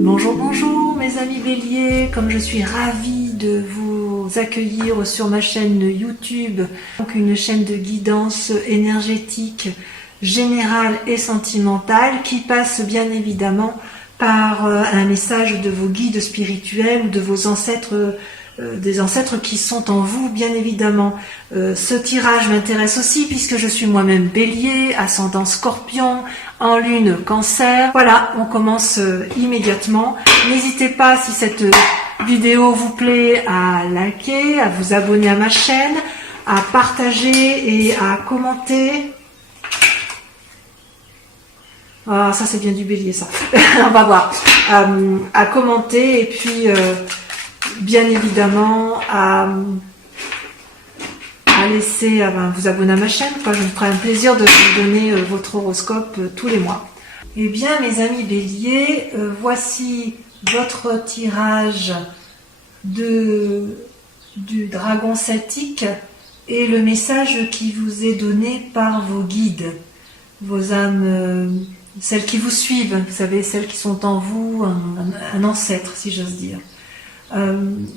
Bonjour, bonjour mes amis béliers, comme je suis ravie de vous accueillir sur ma chaîne YouTube, donc une chaîne de guidance énergétique générale et sentimentale qui passe bien évidemment par un message de vos guides spirituels ou de vos ancêtres, des ancêtres qui sont en vous bien évidemment. Ce tirage m'intéresse aussi puisque je suis moi-même bélier, ascendant scorpion, en lune cancer. Voilà, on commence immédiatement. N'hésitez pas, si cette vidéo vous plaît, à liker, à vous abonner à ma chaîne, à partager et à commenter. Ah, ça c'est bien du bélier ça. On va voir. À commenter et puis bien évidemment à laisser, vous abonner à ma chaîne. Je me ferai un plaisir de vous donner votre horoscope tous les mois. Eh bien mes amis béliers, voici votre tirage du dragon celtique et le message qui vous est donné par vos guides, vos âmes, celles qui vous suivent, vous savez, celles qui sont en vous, un ancêtre si j'ose dire.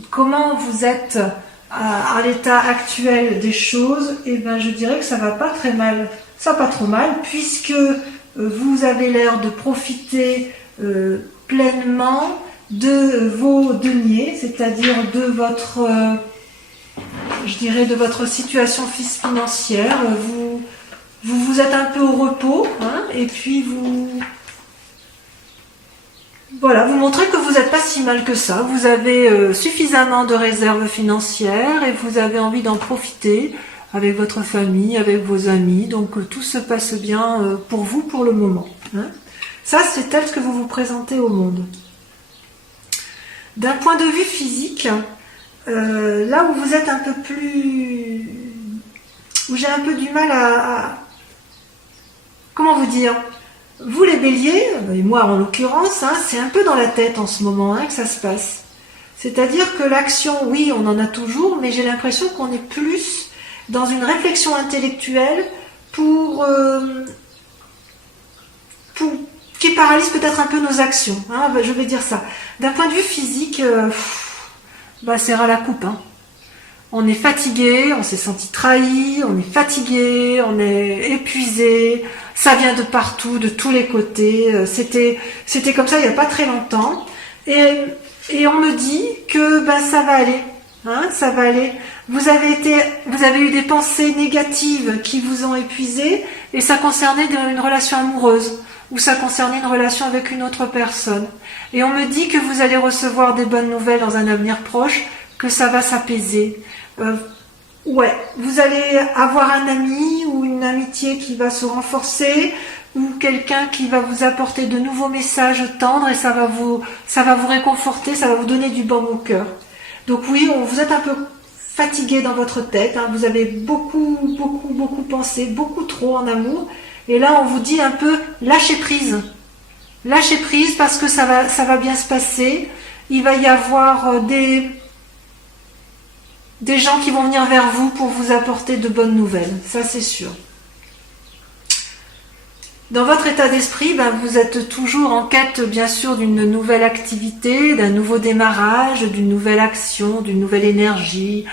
Comment vous êtes à l'état actuel des choses? Eh bien, je dirais que ça va pas très mal, ça va pas trop mal, puisque vous avez l'air de profiter pleinement de vos deniers, c'est-à-dire de votre, je dirais, de votre situation financière. Vous êtes un peu au repos, hein, et puis voilà, vous montrez que vous n'êtes pas si mal que ça. Vous avez suffisamment de réserves financières et vous avez envie d'en profiter avec votre famille, avec vos amis. Donc tout se passe bien pour vous pour le moment. Hein. Ça, c'est tel que vous vous présentez au monde. D'un point de vue physique, là où vous êtes un peu plus... où j'ai un peu du mal à... Comment vous dire ? Vous les béliers, et moi en l'occurrence, hein, c'est un peu dans la tête en ce moment que ça se passe. C'est-à-dire que l'action, oui, on en a toujours, mais j'ai l'impression qu'on est plus dans une réflexion intellectuelle qui paralyse peut-être un peu nos actions. Hein, je vais dire ça. D'un point de vue physique, c'est ras la coupe. Hein. On est fatigué, on s'est senti trahi, on est fatigué, on est épuisé, ça vient de partout, de tous les côtés. C'était comme ça il n'y a pas très longtemps. Et on me dit que ça va aller. Hein, ça va aller. Vous avez eu des pensées négatives qui vous ont épuisé et ça concernait une relation amoureuse ou ça concernait une relation avec une autre personne. Et on me dit que vous allez recevoir des bonnes nouvelles dans un avenir proche, que ça va s'apaiser. Ouais, vous allez avoir un ami ou une amitié qui va se renforcer ou quelqu'un qui va vous apporter de nouveaux messages tendres et ça va vous réconforter, ça va vous donner du baume au cœur. Donc oui, vous êtes un peu fatigué dans votre tête, hein, vous avez beaucoup pensé, beaucoup trop en amour et là on vous dit un peu lâchez prise. Lâchez prise parce que ça va bien se passer, il va y avoir des gens qui vont venir vers vous pour vous apporter de bonnes nouvelles, ça c'est sûr. Dans votre état d'esprit, vous êtes toujours en quête bien sûr d'une nouvelle activité, d'un nouveau démarrage, d'une nouvelle action, d'une nouvelle énergie,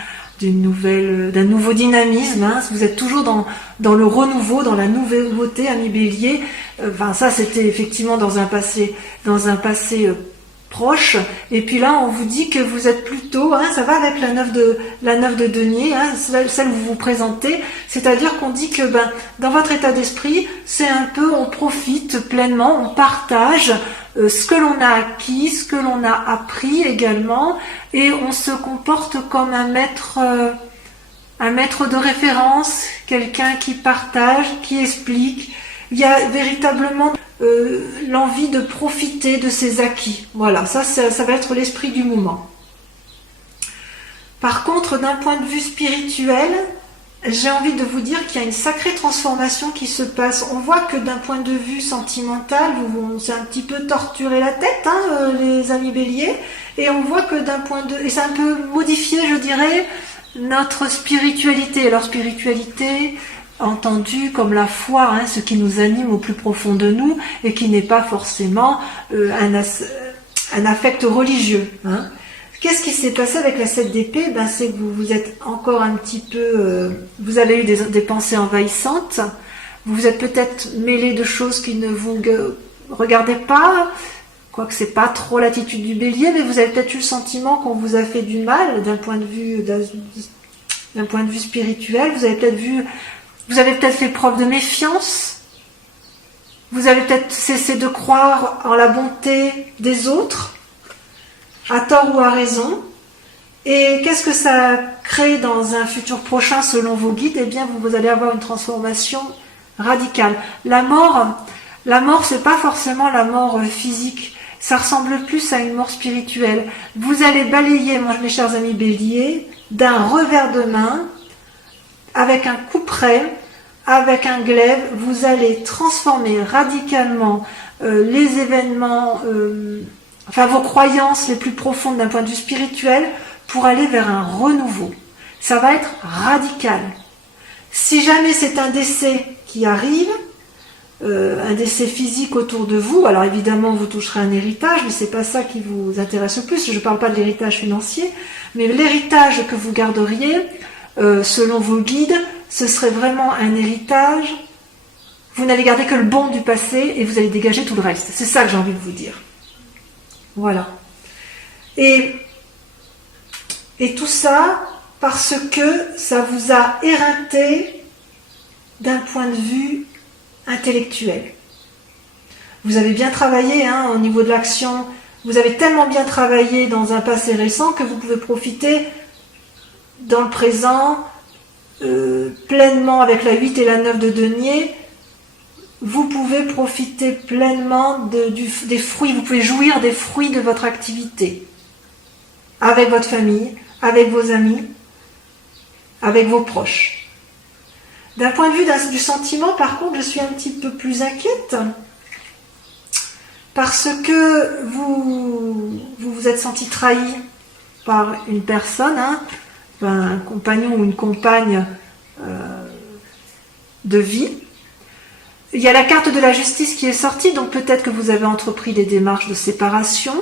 d'un nouveau dynamisme. Hein. Vous êtes toujours dans le renouveau, dans la nouveauté, amis bélier. Ça c'était effectivement dans un passé proche, et puis là on vous dit que vous êtes plutôt, hein, ça va avec la neuf de denier, hein, celle où vous vous présentez, c'est-à-dire qu'on dit que dans votre état d'esprit, c'est un peu, on profite pleinement, on partage ce que l'on a acquis, ce que l'on a appris également, et on se comporte comme un maître de référence, quelqu'un qui partage, qui explique. Il y a véritablement l'envie de profiter de ses acquis. Voilà, ça va être l'esprit du moment. Par contre, d'un point de vue spirituel, j'ai envie de vous dire qu'il y a une sacrée transformation qui se passe. On voit que d'un point de vue sentimental, on s'est un petit peu torturé la tête, hein, les amis béliers, et on voit que et c'est un peu modifié, je dirais, notre spiritualité. Alors spiritualité, entendu comme la foi, hein, ce qui nous anime au plus profond de nous et qui n'est pas forcément un affect religieux. Hein. Qu'est-ce qui s'est passé avec la 7 d'épée? C'est que vous êtes encore un petit peu... vous avez eu des pensées envahissantes. Vous vous êtes peut-être mêlé de choses qui ne vous regardaient pas. Quoique c'est pas trop l'attitude du bélier, mais vous avez peut-être eu le sentiment qu'on vous a fait du mal d'un point de vue spirituel. Vous avez peut-être fait preuve de méfiance. Vous avez peut-être cessé de croire en la bonté des autres, à tort ou à raison. Et qu'est-ce que ça crée dans un futur prochain selon vos guides? Eh bien, vous allez avoir une transformation radicale. La mort, c'est pas forcément la mort physique. Ça ressemble plus à une mort spirituelle. Vous allez balayer, mes chers amis béliers, d'un revers de main, avec un couperet, avec un glaive, vous allez transformer radicalement les événements, vos croyances les plus profondes d'un point de vue spirituel pour aller vers un renouveau. Ça va être radical. Si jamais c'est un décès qui arrive, un décès physique autour de vous, alors évidemment vous toucherez un héritage, mais c'est pas ça qui vous intéresse le plus. Je ne parle pas de l'héritage financier, mais l'héritage que vous garderiez, selon vos guides, ce serait vraiment un héritage. Vous n'allez garder que le bon du passé et vous allez dégager tout le reste. C'est ça que j'ai envie de vous dire. Voilà. Et tout ça parce que ça vous a éreinté d'un point de vue intellectuel. Vous avez bien travaillé au niveau de l'action, vous avez tellement bien travaillé dans un passé récent que vous pouvez profiter dans le présent pleinement avec la 8 et la 9 de denier. Vous pouvez profiter pleinement des fruits, vous pouvez jouir des fruits de votre activité avec votre famille, avec vos amis, avec vos proches. D'un point de vue du sentiment, par contre, je suis un petit peu plus inquiète parce que vous vous êtes senti trahi par une personne, un compagnon ou une compagne de vie. Il y a la carte de la justice qui est sortie, donc peut-être que vous avez entrepris des démarches de séparation.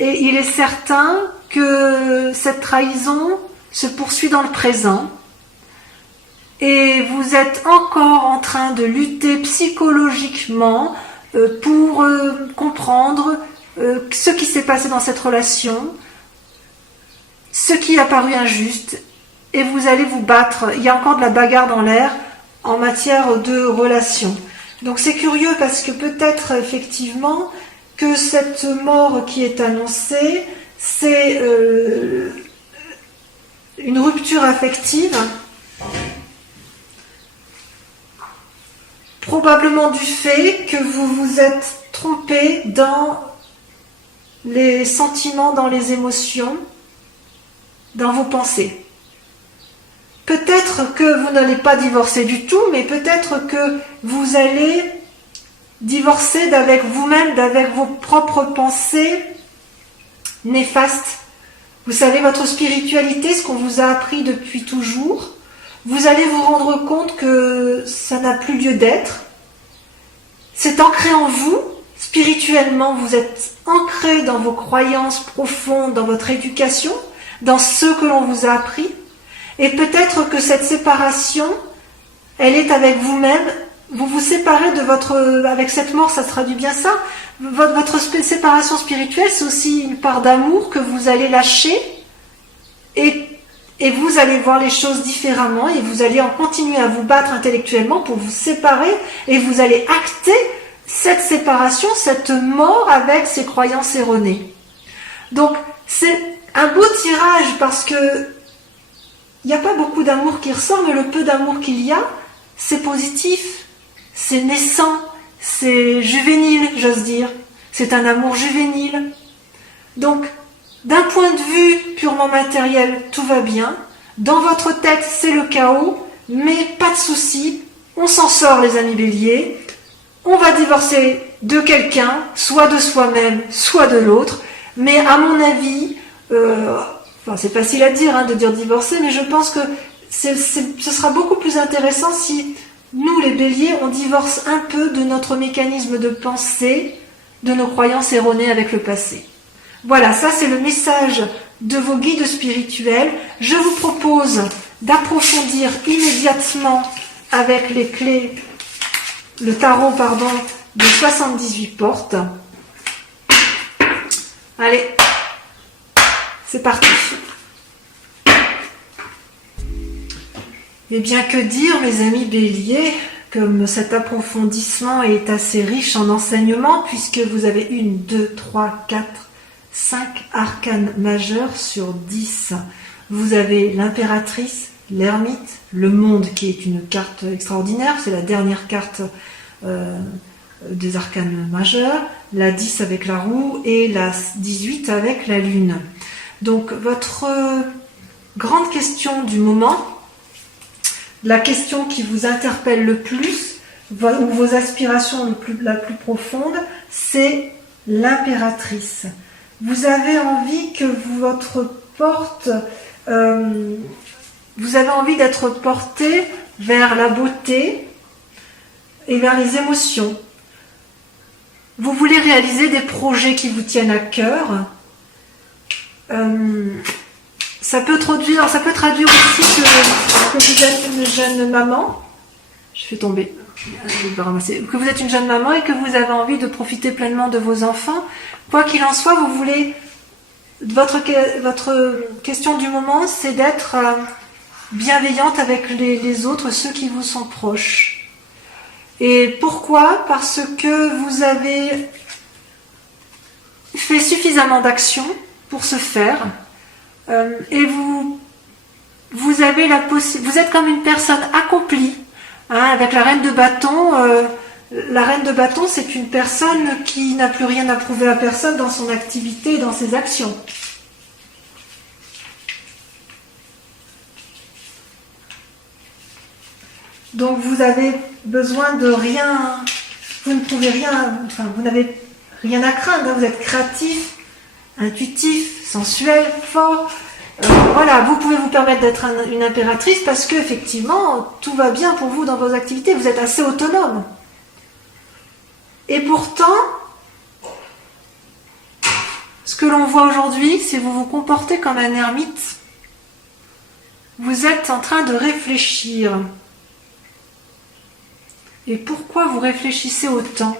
Et il est certain que cette trahison se poursuit dans le présent. Et vous êtes encore en train de lutter psychologiquement pour comprendre ce qui s'est passé dans cette relation, ce qui a paru injuste, et vous allez vous battre. Il y a encore de la bagarre dans l'air en matière de relation. Donc c'est curieux parce que peut-être effectivement que cette mort qui est annoncée, c'est une rupture affective, probablement du fait que vous vous êtes trompé dans les sentiments, dans les émotions, dans vos pensées. Peut-être que vous n'allez pas divorcer du tout, mais peut-être que vous allez divorcer d'avec vous-même, d'avec vos propres pensées néfastes. Vous savez, votre spiritualité, ce qu'on vous a appris depuis toujours, vous allez vous rendre compte que ça n'a plus lieu d'être. C'est ancré en vous, spirituellement, vous êtes ancré dans vos croyances profondes, dans votre éducation, dans ce que l'on vous a appris. Et peut-être que cette séparation, elle est avec vous-même. Vous vous séparez de votre... Avec cette mort, ça se traduit bien ça. Votre séparation spirituelle, c'est aussi une part d'amour que vous allez lâcher. Et vous allez voir les choses différemment. Et vous allez en continuer à vous battre intellectuellement pour vous séparer. Et vous allez acter cette séparation, cette mort avec ces croyances erronées. Donc, c'est un beau tirage parce que il n'y a pas beaucoup d'amour qui ressort, mais le peu d'amour qu'il y a, c'est positif, c'est naissant, c'est juvénile, j'ose dire. C'est un amour juvénile. Donc, d'un point de vue purement matériel, tout va bien. Dans votre tête, c'est le chaos, mais pas de souci. On s'en sort, les amis béliers. On va divorcer de quelqu'un, soit de soi-même, soit de l'autre. Mais à mon avis... c'est facile à dire de dire divorcer, mais je pense que ce sera beaucoup plus intéressant si nous, les béliers, on divorce un peu de notre mécanisme de pensée de nos croyances erronées avec le passé. Voilà, ça c'est le message de vos guides spirituels. Je vous propose d'approfondir immédiatement avec les clés, le tarot, pardon, de 78 portes. Allez, c'est parti. Eh bien, que dire, mes amis béliers, comme cet approfondissement est assez riche en enseignements, puisque vous avez 1, 2, 3, 4, 5 arcanes majeurs sur 10. Vous avez l'impératrice, l'ermite, le monde qui est une carte extraordinaire, c'est la dernière carte des arcanes majeurs, la 10 avec la roue et la 18 avec la lune. Donc votre grande question du moment, la question qui vous interpelle le plus, ou vos aspirations la plus profonde, c'est l'impératrice. Vous avez envie que votre porte, vous avez envie d'être porté vers la beauté et vers les émotions. Vous voulez réaliser des projets qui vous tiennent à cœur. Ça peut traduire aussi que vous êtes une jeune maman. Je fais tomber. Je vais ramasser. Que vous êtes une jeune maman et que vous avez envie de profiter pleinement de vos enfants. Quoi qu'il en soit, vous voulez. Votre question du moment, c'est d'être bienveillante avec les autres, ceux qui vous sont proches. Et pourquoi? Parce que vous avez fait suffisamment d'actions pour ce faire. Et vous avez vous êtes comme une personne accomplie, hein, avec la reine de bâton. La reine de bâton, c'est une personne qui n'a plus rien à prouver à personne dans son activité et dans ses actions. Donc vous avez besoin de rien, vous ne pouvez rien, enfin vous n'avez rien à craindre, hein, vous êtes créatif, intuitif, sensuel, fort. Voilà, vous pouvez vous permettre d'être une impératrice parce que effectivement tout va bien pour vous dans vos activités, vous êtes assez autonome. Et pourtant, ce que l'on voit aujourd'hui, c'est que vous vous comportez comme un ermite. Vous êtes en train de réfléchir. Et pourquoi vous réfléchissez autant?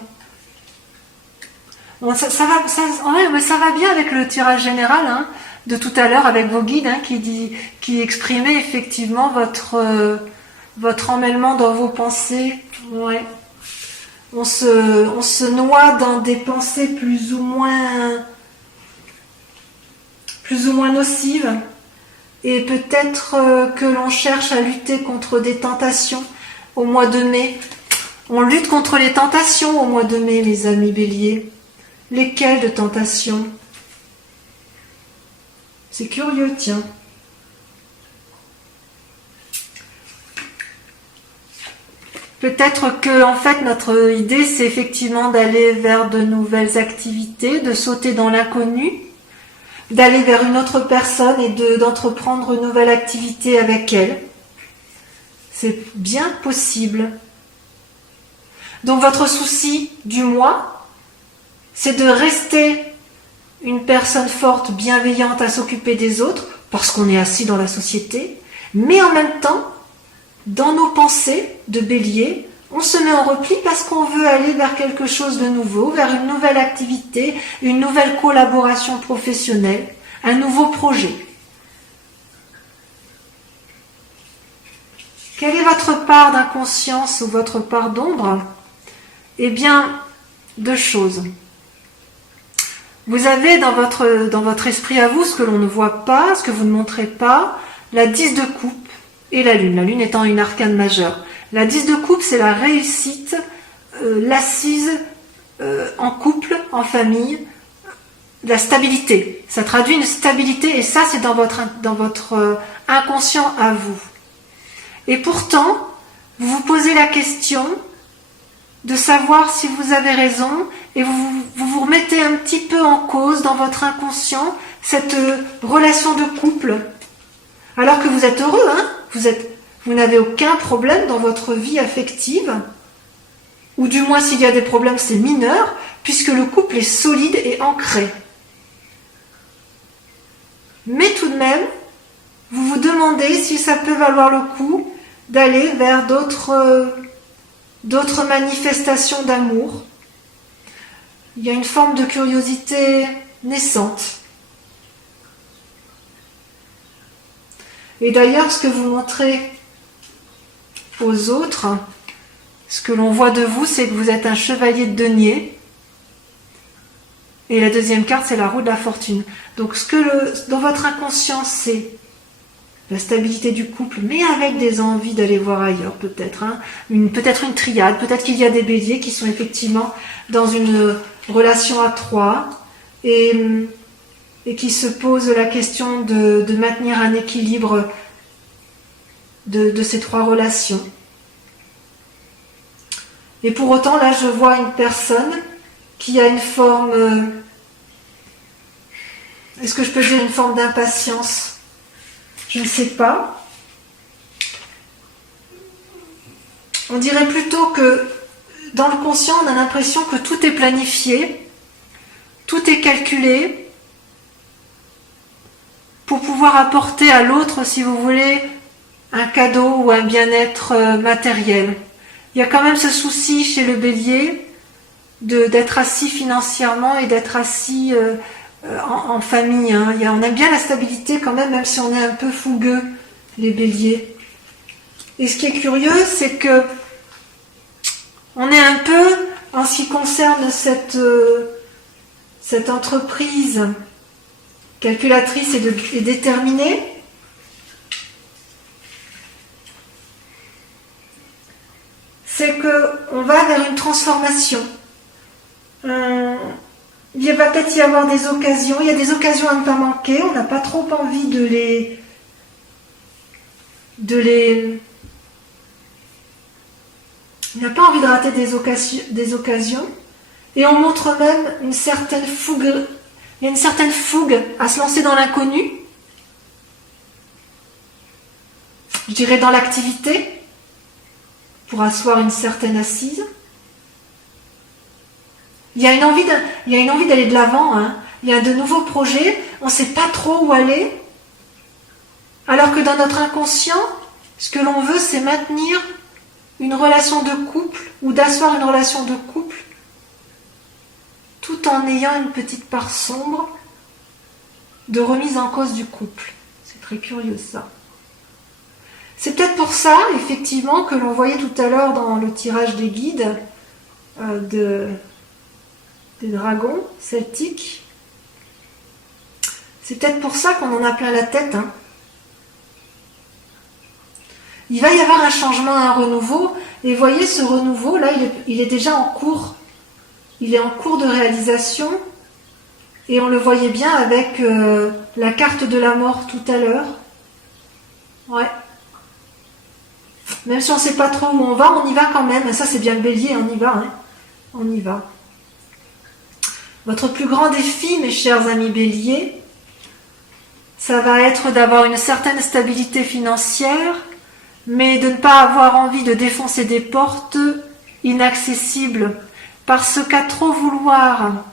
Bon, ça va bien avec le tirage général, hein, de tout à l'heure avec vos guides, hein, qui exprimaient effectivement votre emmêlement dans vos pensées. Ouais. On se noie dans des pensées plus ou moins nocives, et peut-être que l'on cherche à lutter contre des tentations au mois de mai. On lutte contre les tentations au mois de mai, mes amis béliers. Lesquelles de tentations? C'est curieux, tiens. Peut-être que, en fait, notre idée, c'est effectivement d'aller vers de nouvelles activités, de sauter dans l'inconnu, d'aller vers une autre personne et d'entreprendre une nouvelle activité avec elle. C'est bien possible. Donc votre souci du mois, c'est de rester une personne forte, bienveillante à s'occuper des autres, parce qu'on est assis dans la société, mais en même temps, dans nos pensées de bélier, on se met en repli parce qu'on veut aller vers quelque chose de nouveau, vers une nouvelle activité, une nouvelle collaboration professionnelle, un nouveau projet. Quelle est votre part d'inconscience ou votre part d'ombre? Eh bien, deux choses. Vous avez dans votre esprit à vous, ce que l'on ne voit pas, ce que vous ne montrez pas, la 10 de coupe et la lune étant une arcane majeure. La 10 de coupe, c'est la réussite, l'assise en couple, en famille, la stabilité. Ça traduit une stabilité et ça, c'est dans votre inconscient à vous. Et pourtant, vous vous posez la question de savoir si vous avez raison et vous remettez un petit peu en cause dans votre inconscient cette relation de couple. Alors que vous êtes heureux, hein, vous n'avez aucun problème dans votre vie affective, ou du moins s'il y a des problèmes c'est mineur, puisque le couple est solide et ancré. Mais tout de même, vous vous demandez si ça peut valoir le coup d'aller vers d'autres manifestations d'amour. Il y a une forme de curiosité naissante. Et d'ailleurs, ce que vous montrez aux autres, ce que l'on voit de vous, c'est que vous êtes un chevalier de denier. Et la deuxième carte, c'est la roue de la fortune. Donc, dans votre inconscient, c'est la stabilité du couple, mais avec des envies d'aller voir ailleurs, peut-être. Hein. Peut-être une triade, peut-être qu'il y a des béliers qui sont effectivement dans une relation à trois et qui se posent la question de maintenir un équilibre de ces trois relations. Et pour autant, là, je vois une personne qui a une forme... est-ce que je peux dire une forme d'impatience ? Je ne sais pas. On dirait plutôt que dans le conscient, on a l'impression que tout est planifié, tout est calculé pour pouvoir apporter à l'autre, si vous voulez, un cadeau ou un bien-être matériel. Il y a quand même ce souci chez le bélier d'être assis financièrement et d'être assis en famille. Hein. On aime bien la stabilité quand même si on est un peu fougueux, les béliers. Et ce qui est curieux, c'est que on est un peu, en ce qui concerne cette entreprise calculatrice et déterminée, c'est qu'on va vers une transformation. Il va peut-être y avoir des occasions, il y a des occasions à ne pas manquer, on n'a pas trop envie de on n'a pas envie de rater des occasions, et on montre même une certaine fougue, il y a une certaine fougue à se lancer dans l'inconnu, je dirais dans l'activité, pour asseoir une certaine assise. Il y a une envie d'aller de l'avant, hein. Il y a de nouveaux projets, on ne sait pas trop où aller, alors que dans notre inconscient, ce que l'on veut, c'est maintenir une relation de couple ou d'asseoir une relation de couple tout en ayant une petite part sombre de remise en cause du couple. C'est très curieux ça. C'est peut-être pour ça, effectivement, que l'on voyait tout à l'heure dans le tirage des guides des dragons celtiques. C'est peut-être pour ça qu'on en a plein la tête. Hein. Il va y avoir un changement, un renouveau. Et voyez, ce renouveau, là, il est déjà en cours. Il est en cours de réalisation. Et on le voyait bien avec la carte de la mort tout à l'heure. Ouais. Même si on ne sait pas trop où on y va quand même. Ça, c'est bien le bélier, on y va. Hein. On y va. Votre plus grand défi, mes chers amis béliers, ça va être d'avoir une certaine stabilité financière, mais de ne pas avoir envie de défoncer des portes inaccessibles, parce qu'à trop vouloir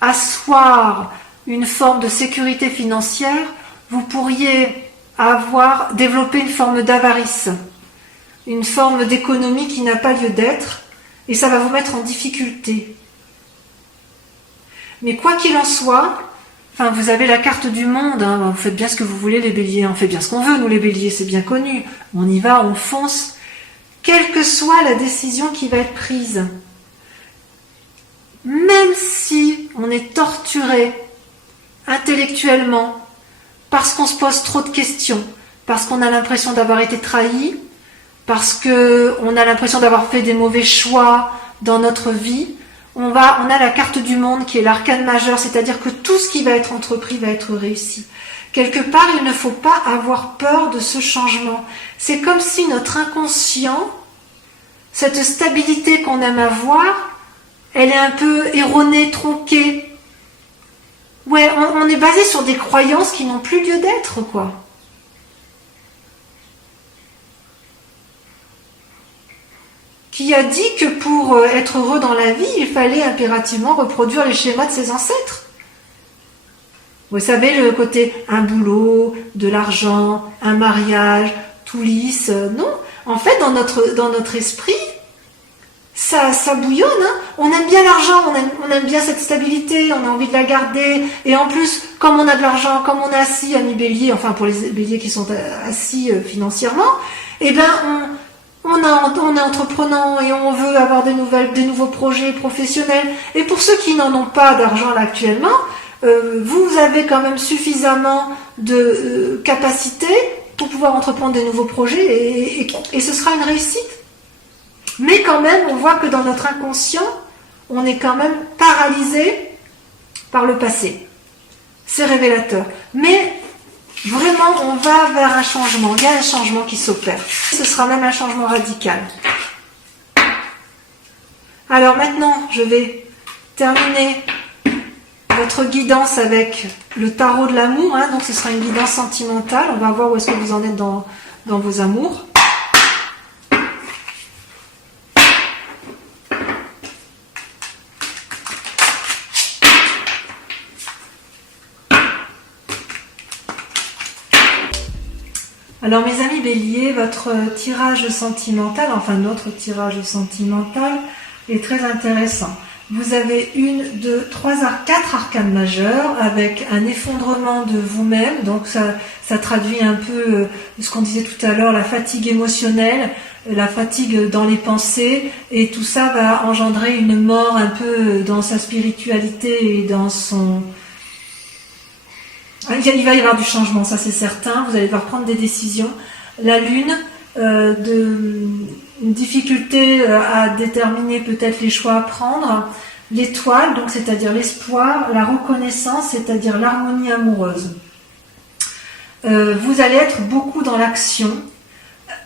asseoir une forme de sécurité financière, vous pourriez développer une forme d'avarice, une forme d'économie qui n'a pas lieu d'être, et ça va vous mettre en difficulté. Mais quoi qu'il en soit, vous avez la carte du monde, hein, vous faites bien ce que vous voulez les béliers, on fait bien ce qu'on veut nous les béliers, c'est bien connu, on y va, on fonce, quelle que soit la décision qui va être prise. Même si on est torturé intellectuellement, parce qu'on se pose trop de questions, parce qu'on a l'impression d'avoir été trahi, parce qu'on a l'impression d'avoir fait des mauvais choix dans notre vie, on a la carte du monde qui est l'arcane majeur, c'est-à-dire que tout ce qui va être entrepris va être réussi. Quelque part, il ne faut pas avoir peur de ce changement. C'est comme si notre inconscient, cette stabilité qu'on aime avoir, elle est un peu erronée, tronquée. Ouais, on est basé sur des croyances qui n'ont plus lieu d'être, quoi. qui a dit que pour être heureux dans la vie, il fallait impérativement reproduire les schémas de ses ancêtres. Vous savez, le côté un boulot, de l'argent, un mariage, tout lisse, non. En fait, dans notre esprit, ça bouillonne. Hein. On aime bien l'argent, on aime bien cette stabilité, on a envie de la garder. Et en plus, comme on a de l'argent, comme on est assis, amis béliers, enfin pour les béliers qui sont assis financièrement, eh ben on est entreprenant et on veut avoir des nouveaux projets professionnels. Et pour ceux qui n'en ont pas d'argent là actuellement, vous avez quand même suffisamment de capacité pour pouvoir entreprendre des nouveaux projets et ce sera une réussite. Mais quand même, on voit que dans notre inconscient, on est quand même paralysé par le passé. C'est révélateur. Mais vraiment, on va vers un changement. Il y a un changement qui s'opère. Ce sera même un changement radical. Alors maintenant, je vais terminer votre guidance avec le tarot de l'amour. Hein. Donc ce sera une guidance sentimentale. On va voir où est-ce que vous en êtes dans vos amours. Alors mes amis béliers, votre tirage sentimental, enfin notre tirage sentimental est très intéressant. Vous avez 4 arcanes majeures avec un effondrement de vous-même, donc ça traduit un peu ce qu'on disait tout à l'heure, la fatigue émotionnelle, la fatigue dans les pensées, et tout ça va engendrer une mort un peu dans sa spiritualité et dans son... Il va y avoir du changement, ça c'est certain, vous allez devoir prendre des décisions. La lune, une difficulté à déterminer peut-être les choix à prendre. L'étoile, donc c'est-à-dire l'espoir. La reconnaissance, c'est-à-dire l'harmonie amoureuse. Vous allez être beaucoup dans l'action.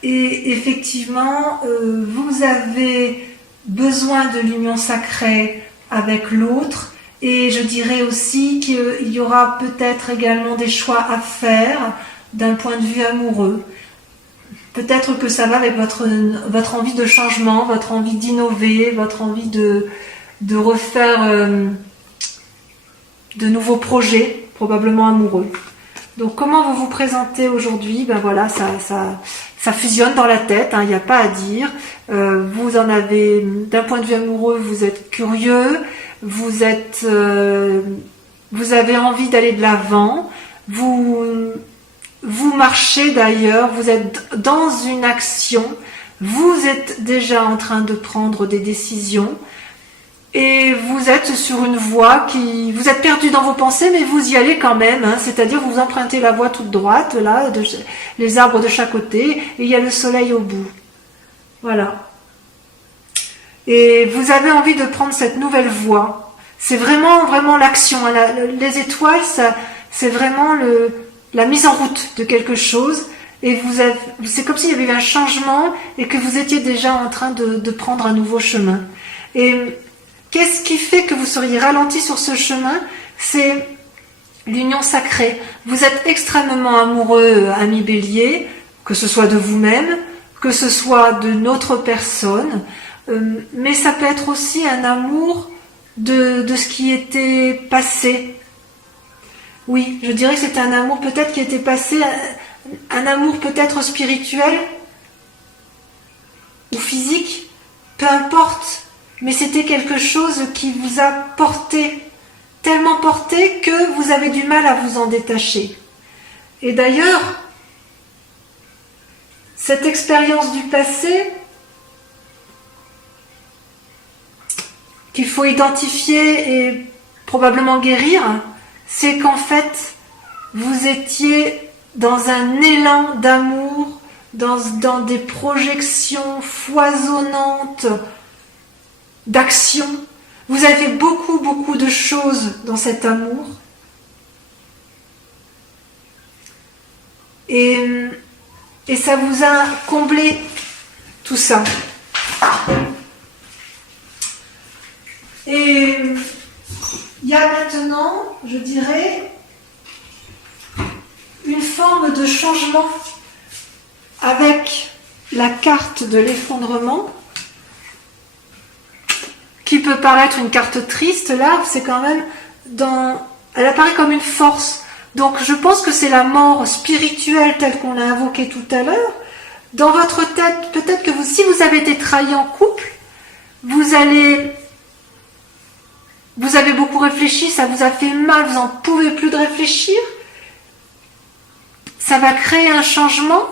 Et effectivement, vous avez besoin de l'union sacrée avec l'autre. Et je dirais aussi qu'il y aura peut-être également des choix à faire d'un point de vue amoureux. Peut-être que ça va avec votre envie de changement, votre envie d'innover, votre envie de refaire de nouveaux projets, probablement amoureux. Donc comment vous vous présentez aujourd'hui? Ben voilà, ça fusionne dans la tête, hein, il n'y a pas à dire. Vous en avez, d'un point de vue amoureux, vous êtes curieux, vous avez envie d'aller de l'avant, vous marchez d'ailleurs, vous êtes dans une action, vous êtes déjà en train de prendre des décisions et vous êtes sur une voie vous êtes perdu dans vos pensées mais vous y allez quand même, hein, c'est-à-dire vous empruntez la voie toute droite, là, les arbres de chaque côté et il y a le soleil au bout. Voilà. Et vous avez envie de prendre cette nouvelle voie. C'est vraiment l'action. Hein. Les étoiles, c'est vraiment la mise en route de quelque chose. Et c'est comme s'il y avait eu un changement et que vous étiez déjà en train de prendre un nouveau chemin. Et qu'est-ce qui fait que vous seriez ralenti sur ce chemin? C'est l'union sacrée. Vous êtes extrêmement amoureux, ami bélier, que ce soit de vous-même, que ce soit d'une autre personne. Mais ça peut être aussi un amour de ce qui était passé. Oui, je dirais que c'est un amour peut-être qui était passé, un amour peut-être spirituel ou physique, peu importe, mais c'était quelque chose qui vous a porté, tellement porté que vous avez du mal à vous en détacher. Et d'ailleurs, cette expérience du passé, qu'il faut identifier et probablement guérir, c'est qu'en fait, vous étiez dans un élan d'amour, dans des projections foisonnantes d'action. Vous avez fait beaucoup de choses dans cet amour. Et ça vous a comblé tout ça. Et il y a maintenant, je dirais, une forme de changement avec la carte de l'effondrement qui peut paraître une carte triste, là, c'est quand même elle apparaît comme une force. Donc je pense que c'est la mort spirituelle telle qu'on l'a invoquée tout à l'heure. Dans votre tête, peut-être que si vous avez été trahi en couple, vous avez beaucoup réfléchi, ça vous a fait mal, vous n'en pouvez plus de réfléchir. Ça va créer un changement,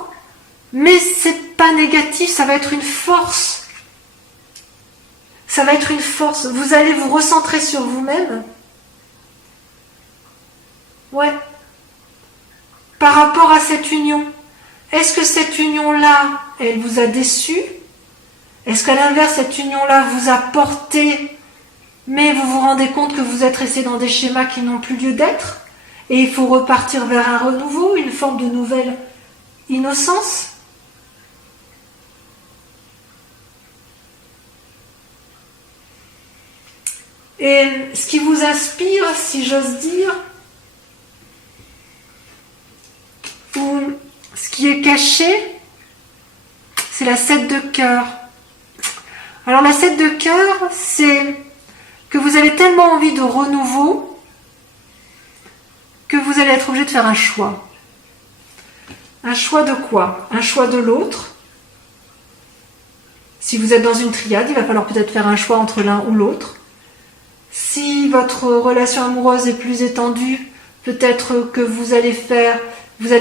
mais c'est pas négatif, ça va être une force. Ça va être une force. Vous allez vous recentrer sur vous-même. Ouais. Par rapport à cette union, est-ce que cette union-là, elle vous a déçu? Est-ce qu'à l'inverse, cette union-là vous a porté, mais vous vous rendez compte que vous êtes resté dans des schémas qui n'ont plus lieu d'être? Et il faut repartir vers un renouveau, une forme de nouvelle innocence? Et ce qui vous inspire, si j'ose dire, ou ce qui est caché, c'est la 7 de cœur. Alors la 7 de cœur, c'est que vous avez tellement envie de renouveau que vous allez être obligé de faire un choix. Un choix de quoi? Un choix de l'autre. Si vous êtes dans une triade, il va falloir peut-être faire un choix entre l'un ou l'autre. Si votre relation amoureuse est plus étendue, peut-être que vous allez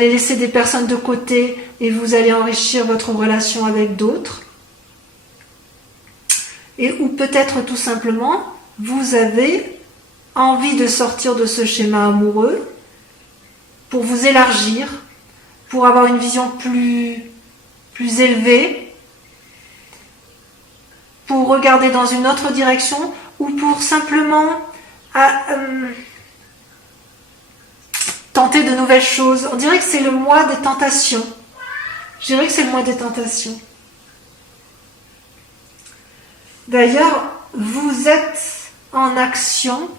laisser des personnes de côté et vous allez enrichir votre relation avec d'autres. Ou peut-être tout simplement, vous avez envie de sortir de ce schéma amoureux pour vous élargir, pour avoir une vision plus élevée, pour regarder dans une autre direction ou pour simplement tenter de nouvelles choses. On dirait que c'est le mois des tentations. Je dirais que c'est le mois des tentations. D'ailleurs, vous êtes en action.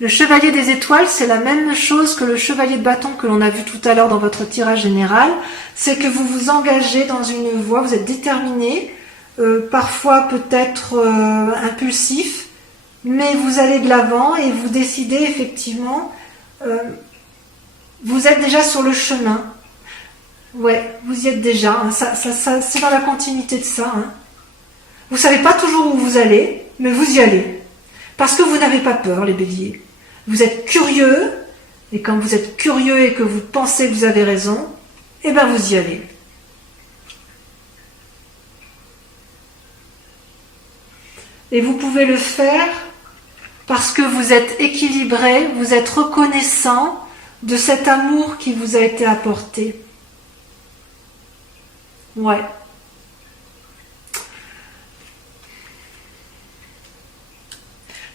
Le chevalier des étoiles, c'est la même chose que le chevalier de bâton que l'on a vu tout à l'heure dans votre tirage général. C'est que vous vous engagez dans une voie, vous êtes déterminé, parfois peut-être impulsif, mais vous allez de l'avant et vous décidez effectivement, vous êtes déjà sur le chemin. Ouais, vous y êtes déjà, hein. Ça, c'est dans la continuité de ça. Hein. Vous ne savez pas toujours où vous allez, mais vous y allez. Parce que vous n'avez pas peur, les béliers. Vous êtes curieux, et quand vous êtes curieux et que vous pensez que vous avez raison, eh bien vous y allez. Et vous pouvez le faire parce que vous êtes équilibré, vous êtes reconnaissant de cet amour qui vous a été apporté. Ouais.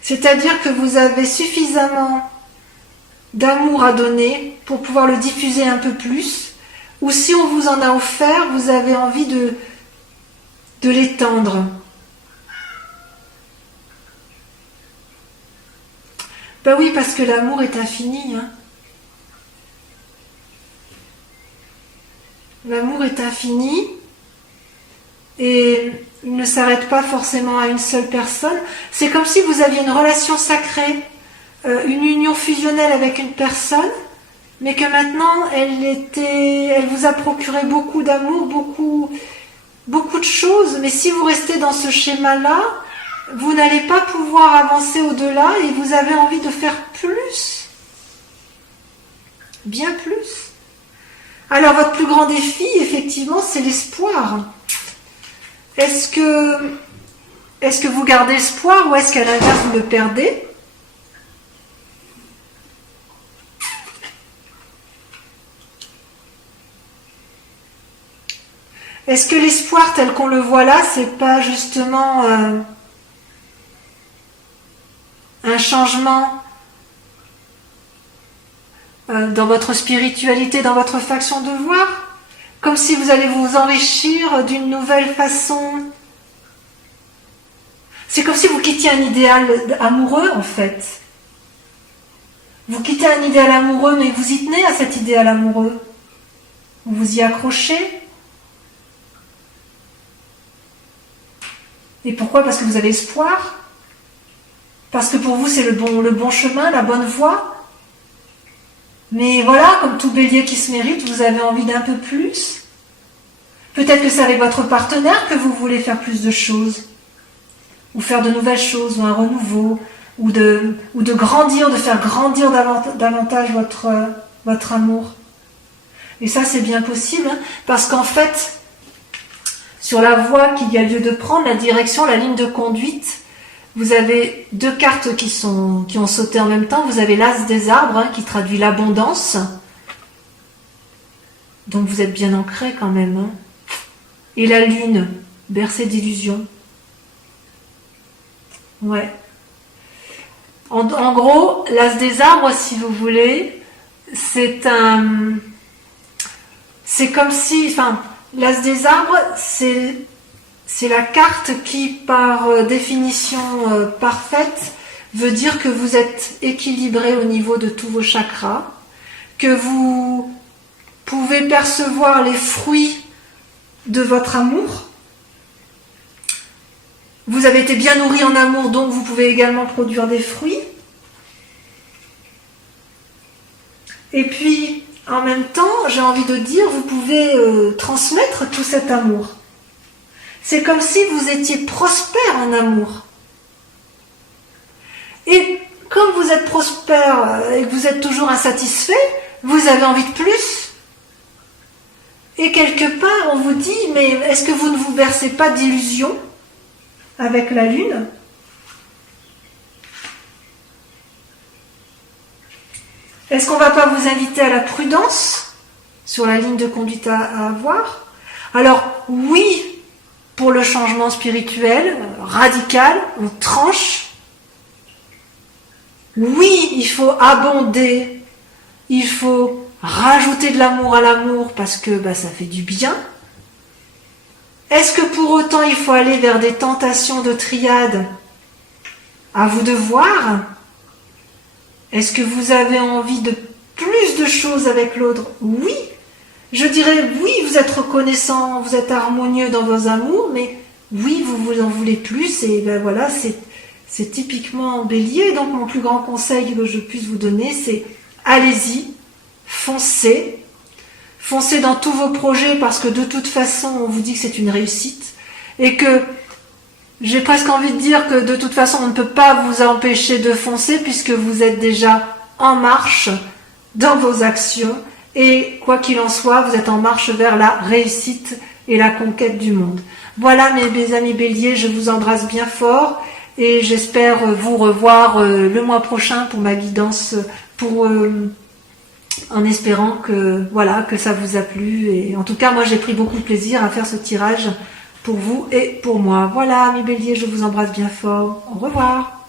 C'est-à-dire que vous avez suffisamment d'amour à donner pour pouvoir le diffuser un peu plus, ou si on vous en a offert, vous avez envie de l'étendre. Ben oui, parce que l'amour est infini. Hein. L'amour est infini et il ne s'arrête pas forcément à une seule personne. C'est comme si vous aviez une relation sacrée, une union fusionnelle avec une personne, mais que maintenant elle vous a procuré beaucoup d'amour, beaucoup de choses. Mais si vous restez dans ce schéma-là, vous n'allez pas pouvoir avancer au-delà et vous avez envie de faire plus. Bien plus. Alors votre plus grand défi, effectivement, c'est l'espoir. Est-ce que vous gardez espoir ou est-ce qu'à l'inverse vous le perdez? Est-ce que l'espoir tel qu'on le voit là, c'est pas justement un changement dans votre spiritualité, dans votre façon de voir? Comme si vous allez vous enrichir d'une nouvelle façon. C'est comme si vous quittiez un idéal amoureux, en fait. Vous quittez un idéal amoureux, mais vous y tenez à cet idéal amoureux. Vous vous y accrochez. Et pourquoi? Parce que vous avez espoir. parce que pour vous c'est le bon chemin, la bonne voie. Mais voilà, comme tout bélier qui se mérite, vous avez envie d'un peu plus. Peut-être que c'est avec votre partenaire que vous voulez faire plus de choses, ou faire de nouvelles choses, ou un renouveau, ou de grandir, de faire grandir davantage votre amour. Et ça, c'est bien possible, hein, parce qu'en fait, sur la voie qu'il y a lieu de prendre, la direction, la ligne de conduite, vous avez deux cartes qui ont sauté en même temps. Vous avez l'As des arbres, hein, qui traduit l'abondance. Donc vous êtes bien ancré quand même. Hein. Et la lune, bercée d'illusions. Ouais. En gros, l'As des arbres, si vous voulez, c'est comme si, enfin, l'As des arbres, c'est la carte qui, par définition parfaite, veut dire que vous êtes équilibré au niveau de tous vos chakras, que vous pouvez percevoir les fruits de votre amour. Vous avez été bien nourri en amour, donc vous pouvez également produire des fruits. Et puis, en même temps, j'ai envie de dire, vous pouvez transmettre tout cet amour. C'est comme si vous étiez prospère en amour. Et comme vous êtes prospère et que vous êtes toujours insatisfait, vous avez envie de plus. Et quelque part, on vous dit, mais est-ce que vous ne vous bercez pas d'illusions avec la lune ? Est-ce qu'on ne va pas vous inviter à la prudence sur la ligne de conduite à avoir ? Alors, oui, pour le changement spirituel, radical, on tranche. Oui, il faut abonder, il faut rajouter de l'amour à l'amour parce que ça fait du bien. Est-ce que pour autant il faut aller vers des tentations de triade ? À vous de voir. Est-ce que vous avez envie de plus de choses avec l'autre ? Oui. Je dirais oui, vous êtes reconnaissant, vous êtes harmonieux dans vos amours, mais oui, vous en voulez plus, et voilà, c'est typiquement Bélier. Donc mon plus grand conseil que je puisse vous donner, c'est allez-y, foncez dans tous vos projets, parce que de toute façon, on vous dit que c'est une réussite, et que j'ai presque envie de dire que de toute façon, on ne peut pas vous empêcher de foncer, puisque vous êtes déjà en marche dans vos actions, et quoi qu'il en soit, vous êtes en marche vers la réussite et la conquête du monde. Voilà mes amis Béliers, je vous embrasse bien fort et j'espère vous revoir le mois prochain pour ma guidance, en espérant que ça vous a plu. Et en tout cas, moi j'ai pris beaucoup de plaisir à faire ce tirage pour vous et pour moi. Voilà mes Béliers, je vous embrasse bien fort. Au revoir.